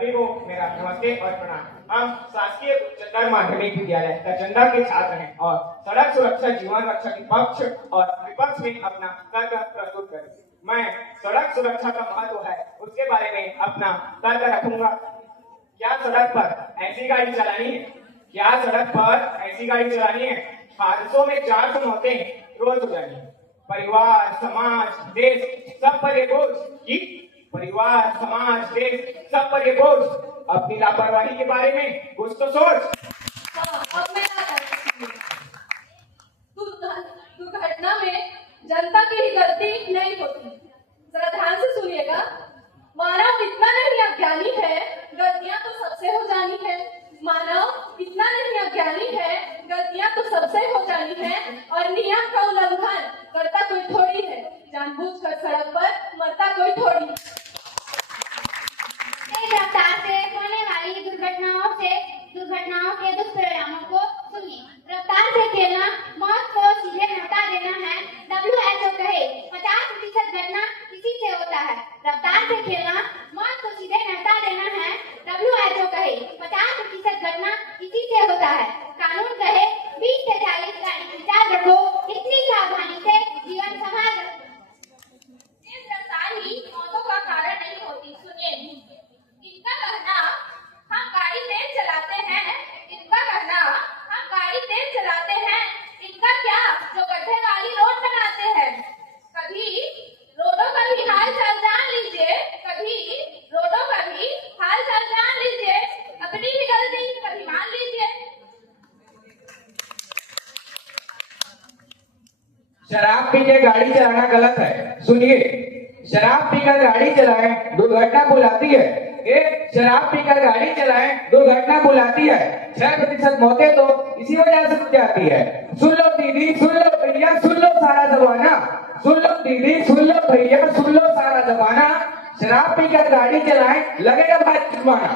सभी को मेरा नमस्ते और प्रणाम। हम शासकीय उच्चतर माध्यमिक विद्यालय तचंदा के छात्र हैं और सड़क सुरक्षा जीवन रक्षा के पक्ष और विपक्ष में अपना तर्क प्रस्तुत करेंगे। मैं सड़क सुरक्षा का महत्व है उसके बारे में अपना तर्क रखूंगा। क्या सड़क पर ऐसी गाड़ी चलानी है? क्या सड़क पर ऐसी गाड़ी चलानी है? हादसों में 400 मौतें रोज हो जानी है। परिवार, समाज, देश सब पर ये बोझ कि परिवार, समाज, देश सब पर ये बोझ। अपनी लापरवाही के बारे में कुछ तो सोच। अब मैं क्या कर सकती हूँ? दुर्घटना में जनता की ही गलती नहीं होती। जरा ध्यान से सुनिएगा। मानव इतना नहीं अज्ञानी है, गलतियां तो सबसे हो जानी है। मानव इतना नहीं अज्ञानी है, गलतियां तो सबसे हो जानी है और नियम का उल्लंघन करता कोई थोड़ी है। जानबूझकर सड़क पर मरता कोई थोड़ी। तेज रफ्तार से होने वाली दुर्घटनाओं के दुष्परिणामों को सुनिए। रफ्तार से खेलना मौत को सीधे हटा देना है। WHO कहे 50% घटना इसी से होता है। रफ्तार से खेलना मौत को सीधे हटा देना है। WHO कहे 50% घटना इसी से होता है। कानून कहे 20 से 40 गाड़ी की चाल रखो, इतनी सावधानी से जीवन संभाल रखो। तेज रफ्तार ही मौतों का कारण नहीं होती। सुनिए, इनका कहना हम गाड़ी तेज चलाते हैं, इनका क्या जो गड्ढे वाली रोड बनाते हैं। कभी रोडों का भी हाल चाल जान लीजिए, अपनी भी गलती कभी मान लीजिए। शराब पी के गाड़ी चलाना गलत है। सुनिए, शराब पीकर गाड़ी चलाएं दुर्घटना बुलाती है। शराब पीकर गाड़ी चलाएं दुर्घटना बुलाती है। 6% मौतें तो इसी वजह से हो जाती है। सुन लो दीदी, सुन लो भैया, सुन लो सारा जमाना। सुन लो दीदी, सुन लो भैया, सुन लो सारा जमाना। शराब पीकर गाड़ी चलाएं, लगेगा भाई जुर्माना।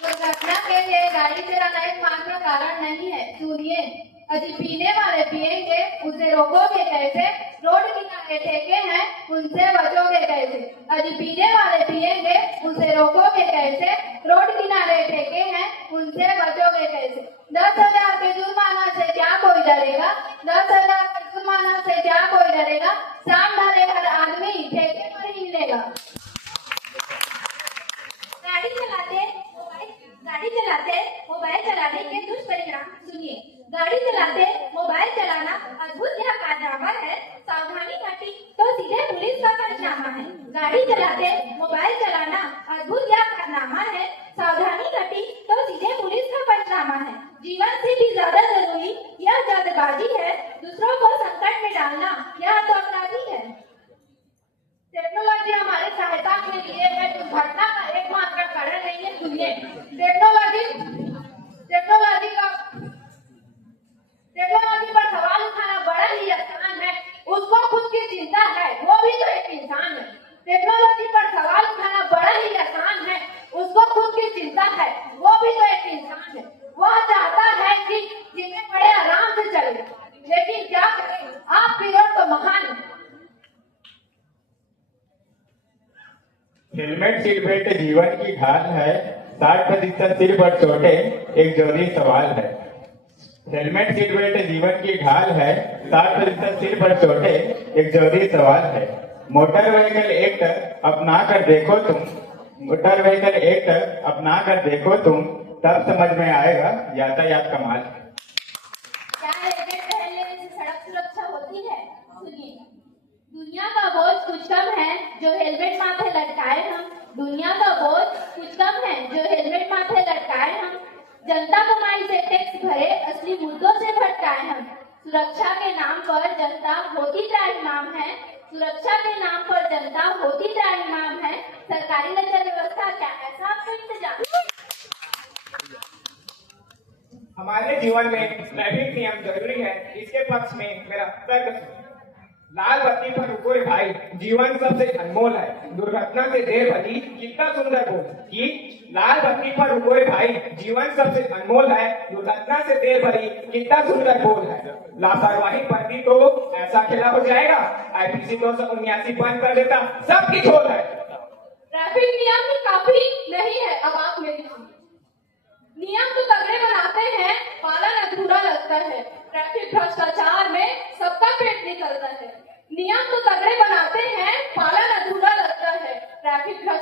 दुर्घटना के लिए गाड़ी चलाना एकमात्र कारण नहीं है। सुनिए, यदि पीने वाले पिएंगे उसे रोकोगे कैसे? रोड किनारे ठेके हैं उनसे बचोगे कैसे? यदि पीने वाले पिएंगे उसे रोकोगे कैसे? रोड किनारे ठेके हैं उनसे बचोगे कैसे? 10,000 के जुर्माना से क्या कोई डरेगा? 10,000 के जुर्माना से क्या कोई डरेगा? शाम ढले हर आदमी ठेके पर ही मिलेगा। मोबाइल चलाने के दुष्परिणाम सुनिए। गाड़ी चलाते मोबाइल चलाना अद्भुत यह कारनामा है। सावधानी घटी तो सीधे पुलिस का पंचनामा है। गाड़ी चलाते मोबाइल चलाना अद्भुत यह कारनामा है। सावधानी घटी तो सीधे पुलिस का पंचनामा है। जीवन से भी ज्यादा जरूरी यह जल्दबाजी है। दूसरों को संकट में डालना यह तो अपराधी है। टेक्नोलॉजी हमारी सहायता के लिए है, दुर्घटना का एकमात्र कारण नहीं है। सुनिए, टेक्नोलॉजी पर सवाल उठाना बड़ा ही आसान है। उसको खुद की चिंता है, वो भी तो एक इंसान है। टेक्नोलॉजी पर सवाल उठाना बड़ा ही आसान है। उसको खुद की चिंता है, वो भी तो एक इंसान है। वह चाहता है कि जिन्हें बड़े आराम से चले, लेकिन क्या करें, आपकी ओर तो महान है। हेलमेट सीट बेल्ट जीवन की ढाल है। 60% सिर पर चोटें एक जोरी सवाल है। हेलमेट सीट बेल्ट जीवन की ढाल है। 60% सिर पर चोटें एक जोरी सवाल है। मोटर व्हीकल एक्ट अपना कर देखो तुम, मोटर व्हीकल एक्ट अपना कर देखो तुम, तब समझ में आएगा यातायात कमाल है। क्या हेलमेट पहनने से सड़क सुरक्षा होती है? सुनिए, दुनिया का बोझ कुछ कम है जो हेलमेट माथे लटकाए हम। दुनिया का बोझ कुछ कम है जो हेलमेट माथे लटकाए हम। जनता कमाई से टैक्स भरे असली मुद्दों से भटकाए हम। सुरक्षा के नाम पर जनता होती त्राहिमाम है। सुरक्षा के नाम पर जनता होती त्राहिमाम है। सरकारी लचर व्यवस्था क्या ऐसा आपको इंतजाम? हमारे जीवन में ट्रैफिक नियम जरूरी है, इसके पक्ष में मेरा तर्क सुनिए। लाल बत्ती पर रुको रे भाई, जीवन सबसे अनमोल है। दुर्घटना से देर भली कितना सुंदर बोल कि लाल बत्ती पर रुको रे भाई, जीवन सबसे अनमोल है। दुर्घटना से देर भली कितना सुंदर बोल है। लापरवाही बरती तो ऐसा खेला हो जाएगा, IPC 279 बंद कर देता सबकी झोल है। ट्रैफिक नियम भी काफी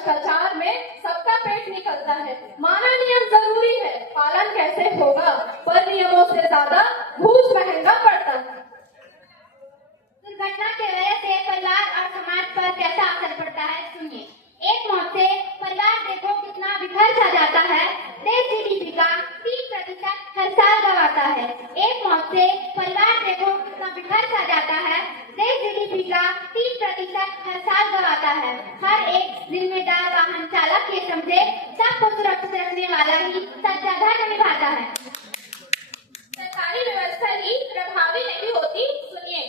भ्रष्टाचार में सबका पेट निकलता है। माना नियम जरूरी है, पालन कैसे होगा, पर नियमों से ज्यादा घूस महंगा पड़ता है। दुर्घटना की वजह से परिवार और समाज पर कैसा असर पड़ता है, सुनिए। एक मौत से परिवार देखो कितना बिखर सा जाता है। देश जीडीपी का 3% हर साल गंवाता है। एक मौत से परिवार देखो कितना बिखर सा जाता है। देश जीडीपी का 3% हर साल गंवाता है। हर एक जिम्मेदार वाहन चालक के समझे सबको सुरक्षित रखने वाला ही सच्चा धर्म निभाता है। सरकारी व्यवस्था ही प्रभावी नहीं होती, सुनिए।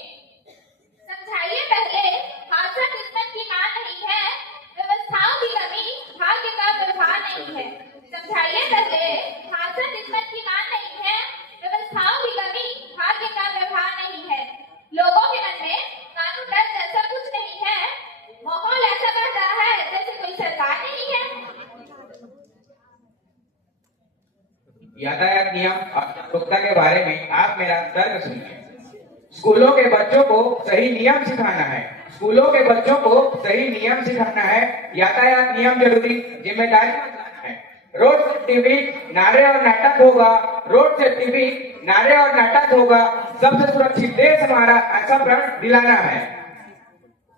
समझाइए पहले, हादसा किस्मत की मां नहीं है, व्यवस्थाओं की कमी भाग्य का व्यवहार नहीं है। समझाइए पहले, हादसा किस्मत की मां नहीं है, व्यवस्थाओं की कमी भाग्य का व्यवहार नहीं है। लोगों के मन में कानून डर जैसा कुछ नहीं है, माहौल ऐसा बन रहा है जैसे कोई सरकार नहीं है। यातायात नियम और जागरूकता के बारे में आप मेरा तर्क सुनिए। स्कूलों के बच्चों को सही नियम सिखाना है। स्कूलों के बच्चों को सही नियम सिखाना है। यातायात नियम जरूरी, जिम्मेदारी बताना है। रोड सेफ्टी वीक नारे और नाटक होगा। रोड सेफ्टी वीक नारे और नाटक होगा। सबसे सुरक्षित देश हमारा, ऐसा प्रण दिलाना है।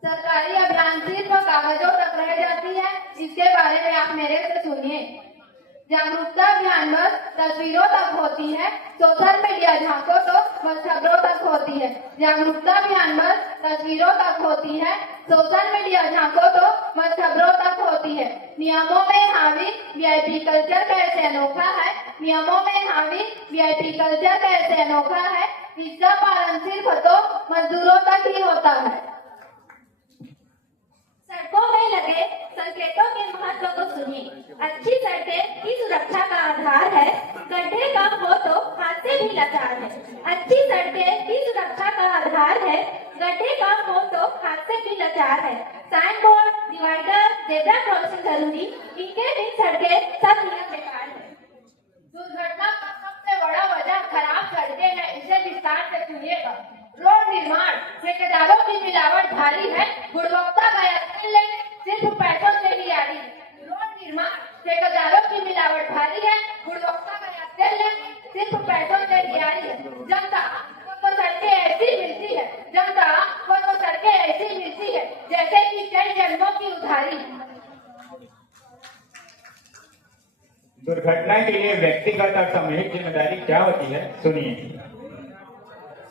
सरकारी अभियान सिर्फ कागजों तक रह जाती है, इसके बारे में आप मेरे से सुनिए। जागरूकता अभियान बस तस्वीरों तक होती है, सोशल मीडिया झांको तो बस खबरों तक होती है। जागरूकता अभियान बस तस्वीरों तक होती है, सोशल मीडिया झांको तो बस खबरों तक होती है। नियमों में हावी वीआईपी कल्चर कैसे अनोखा है, नियमों में हावी वीआईपी कल्चर कैसे अनोखा है, इसका पालन सिर्फ तो मजदूरों तक ही होता है। सड़कों में लगे संकेतों के महत्व को सुनिए। अच्छी सड़कें की सुरक्षा का आधार है। गड्ढे कम हो तो हादसे भी लाचार है। अच्छी सड़कें की सुरक्षा का आधार है। गड्ढे कम हो तो हादसे भी लाचार है। Sign board, divider, zebra crossing जरूरी, इनके बिन सड़कें सब नियम बेकार है। दुर्घटना का सबसे बड़ा वजह खराब सड़कें है, इसे विस्तार से सुनिएगा। रोड निर्माण ठेकेदारों की मिलावट भारी है, गुणवत्ता गया सिर्फ पैसों से ही आड़ी। रोड निर्माण ठेकेदारों की मिलावट भारी है, गुणवत्ता गया सिर्फ पैसों से ही आड़ी है। जनता को तो सड़कें ऐसी मिलती है, जनता को तो सड़कें ऐसी मिलती है जैसे कि कई जन्मों की उधारी। दुर्घटना के लिए व्यक्तिगत और सामूहिक जिम्मेदारी क्या होती है, सुनिए।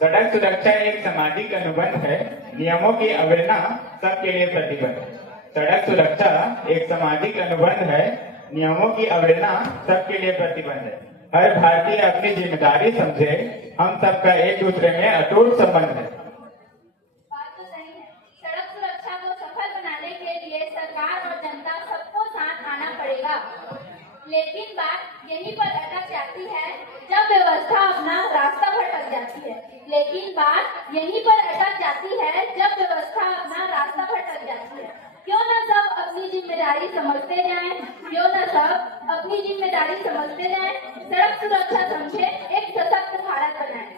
सड़क सुरक्षा एक सामाजिक अनुबंध है। नियमों की अवहेलना सबके लिए प्रतिबंध। सड़क सुरक्षा एक सामाजिक अनुबंध है। नियमों की अवहेलना सबके लिए प्रतिबंध है। हर भारतीय अपनी जिम्मेदारी समझे। हम सबका एक दूसरे में अटूट संबंध है। बात तो सही है। सड़क सुरक्षा को सफल बनाने के लिए सरकार और जनता सबको साथ आना पड़ेगा। लेकिन बात यहीं पर अटक जाती है जब व्यवस्था अपना रास्ता भटक जाती है। लेकिन बात यहीं पर अटक जाती है जब व्यवस्था अपना रास्ता भटक जाती है। क्यों न सब अपनी जिम्मेदारी समझते जाएं, क्यों न सब अपनी जिम्मेदारी समझते जाएं, सड़क सुरक्षा समझे, एक सशक्त भारत बनाएं।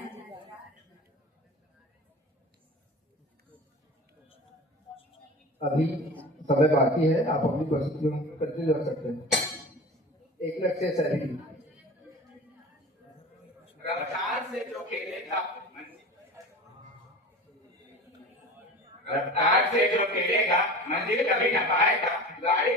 अभी समय बाकी है, आप अपनी प्रस्तुतियों करते जा सकते हैं। एक मिनट से सैनिटी। रफ्तार से जो खेलेगा रफ्तार से जो खेलेगा मंजिल कभी न पाएगा। गाड़ी